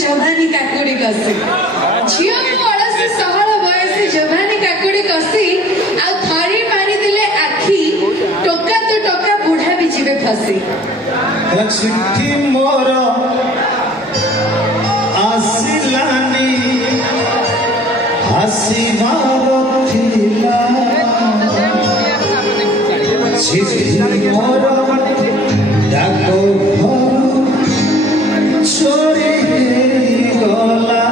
जवानी काकुड़ी कसी झियो को अलस सहल बयस जवानी काकुड़ी कसी आ थरी मारी दिले आखी टोका तो टोका बुढ़ा भी जीवे फसी चिट्ठी मोर आसिलानी हसीबार थिला चिट्ठी मोर डाको छोरी गला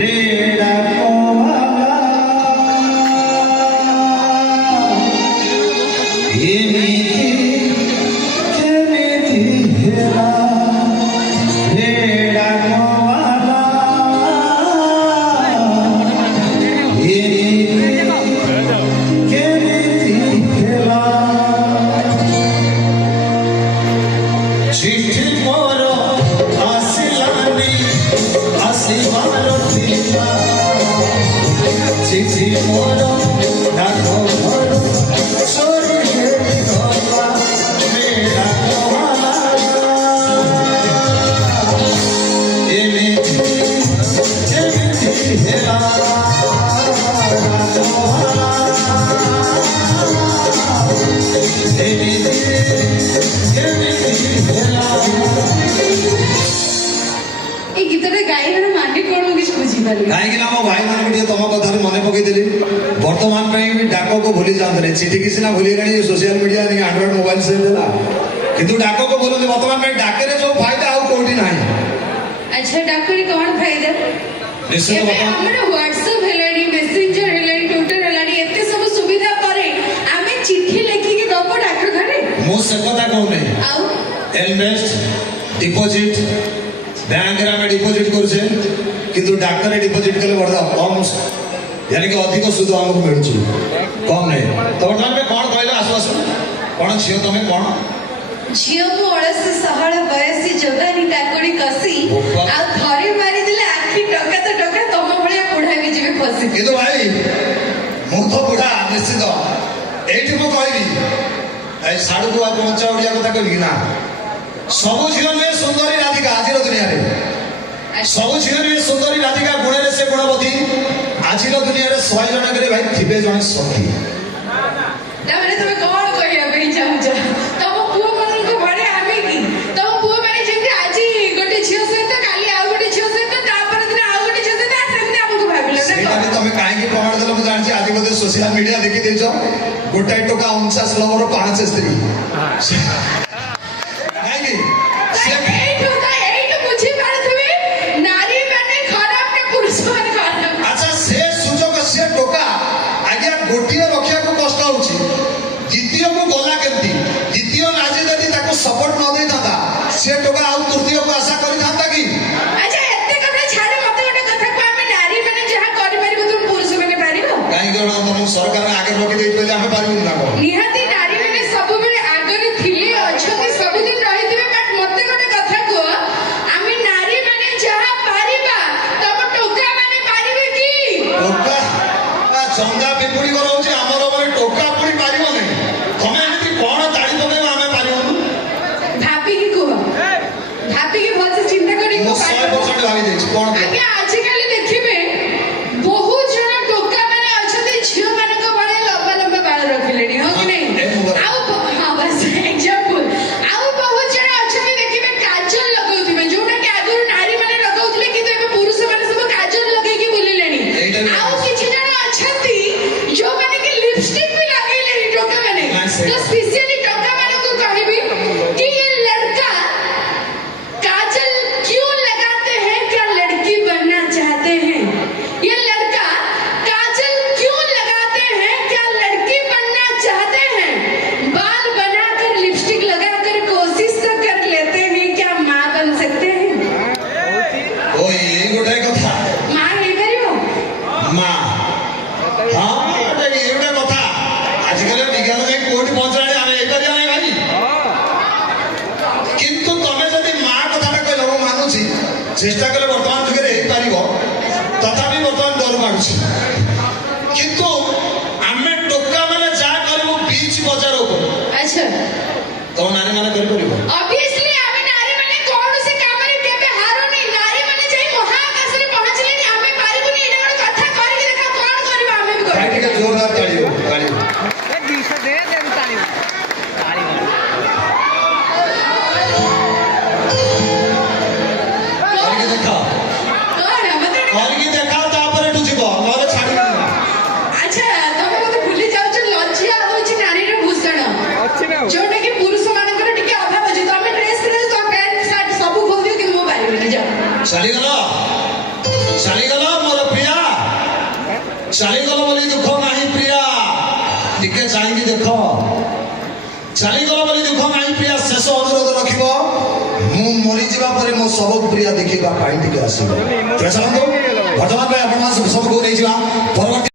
रे डाकोवाला केमिति हेला रे डाकोवाला केमिति हेला चिट्ठी मोर आसिलानी आसिबार थिला चिट्ठी मोर डाको घर छोरी गला रे डाकोवाला केमिति हेला डाकोवाला ए गीतटा गाइबार माने कोन किछ बुझी पारि कहीं मो भाई मान तुम कथा मन पकईदेली बर्तमान डाक को भूली जाते चिठी की सीना भूली गई सोशल मीडिया आंड्रॉइड मोबाइल से देला किंतु डाक को बोलते बर्तमान डाके जो फायदा आउ कोठी ना अच्छा डाकरी कौन फायदा निश्चित हमरा व्हाट्सएप हेलाडी मेसेंजर हेलाडी ट्विटर हेलाडी एते सब सुविधा करे आमे चिट्ठी लेखि के दबो डाक घरे मो से कथा कहू नहीं आउ इन्वेस्ट डिपॉजिट बैंक रे में डिपॉजिट करछे किंतु डाक्टर डिपॉजिट कले बड़ा कम यानी कि अधिक सुद हमको मिलुची कम नहीं तो बर्तमान में कौन कहले आश्वासन कौन छियो तमे कौन झियो को अलस सहल बयसी जवानी काकुड़ी कसी आ थरी मारी दिले आखी टका तो टका तम भलिया बुढ़ा भी जीवे फसी किंतु भाई मु तो बुढ़ा निश्चित एठी मु कहबी ए साडू को पहुंचा ओडिया कथा कहबी ना सबु झियो में सुंदरी राधिका आज दुनिया रे सबु झियो में सुंदरी राधिका गुणे रे से गुणवती आज दुनिया रे 100 जन करे भाई थिबे जने सखी तामे तुमे कोन कहिया पे चाहू तम पुओ मन को बड़े आमे की तम पुओ माने जेते आज गोटे झियो सहित काली आ गोटे झियो सहित तापर दिन आ गोटे झियो सहित सेमते हमको भाबिला सेटा भी तमे काहे की प्रमाण देलो मु जानछि आज बोधे सोशल मीडिया देखि देछो गोटाई टका 49 लवर 5 स्त्री काहे गोटे रक्षा को कष्ट होची द्वितीय को गला केमती द्वितीय नाजी जदि ताको सपोर्ट न देई थाता से टोका आउ तृतीय को आशा करि थाता कि अच्छा एते कथा छाड़े मते गोटे कथा को हम नारी माने जहा करि परिबो तुम पुरुष माने पारिबो काहे कोन तुम सरकार आगे रखि देई पले हम पारिबो ना को निहाती नारी माने सब बेले आगे थिले अछती सब दिन रहिथिबे बट मते गोटे कथा को आमी नारी माने जहा पारिबा तब टोका माने पारिबे की टोका चंदा पिपुड़ी कराउछि हमर माने टोका पुड़ी पारिबो नै तमे एमति कोन ताड़ी पकेबो हमें पारिबो भाभी की को भाभी की बहुत से चिंता करी मो 100% भाभी देछि कोन आगे आज काली देखिबे बहुत जण टोका माने अछते झियो माने को बड़े लंबा लंबा बाल रखिलेनी हो कि नहीं आउ हां बस एग्जांपल आउ बहुत जण अछते देखिबे काजल लगाउथिबे जोटा कि आगुर नारी माने लगाउथिले कि एबे पुरुष माने सब काजल लगै कि बुलिलेनी आउ किछि जण अछती जो माने कि लिपस्टिक भी लगैलेनी टोका माने तो स्पेशली टोका माने को कहबी कि ये लड़का काजल क्यों लगाते हैं क्या लड़की बनना चाहते हैं ये लड़का काजल क्यों लगाते हैं क्या लड़की बनना चाहते हैं बाल बनाकर लिपस्टिक लगाकर कोशिश तो कर लेते हैं क्या माँ बन सकते हैं ओ ये गोटे कथा माँ नहीं करियो माँ हां ये गोटे कथा आजकल विज्ञान में कोठी पहुंचाले आमे ए करिया नै भाई किंतु तमे जदि माँ कथाटा कहलो मु मानुछि चेष्टा कले वर्तमान जुगे रे पारिबो तथापि वर्तमान डर मानुछि किंतु आमे टोका माने जा करबो बीच बाजार को अच्छा तो नारी माने कर परिबो ऑब्वियसली आमे नारी माने कोन से काम रे केबे हारो नहीं जोटा कि पुरुष मानकर टिके अभाव अछि तमे ड्रेस तो पैंट शर्ट सब खोल दियो कि मो पारिबनी जाओ चलीगल मोर प्रिया चलीगल बोली दुख नहीं प्रिया टिके चाहिए देख चलीगल बोली दुख नहीं प्रिया शेष अनुरोध रखिब मु मरी जीवा परे मो सब प्रिया देखिबा पाई टिके आसीबो चलंतु वर्तमान भाई आपण सब को नहीं जीवा परवर्ती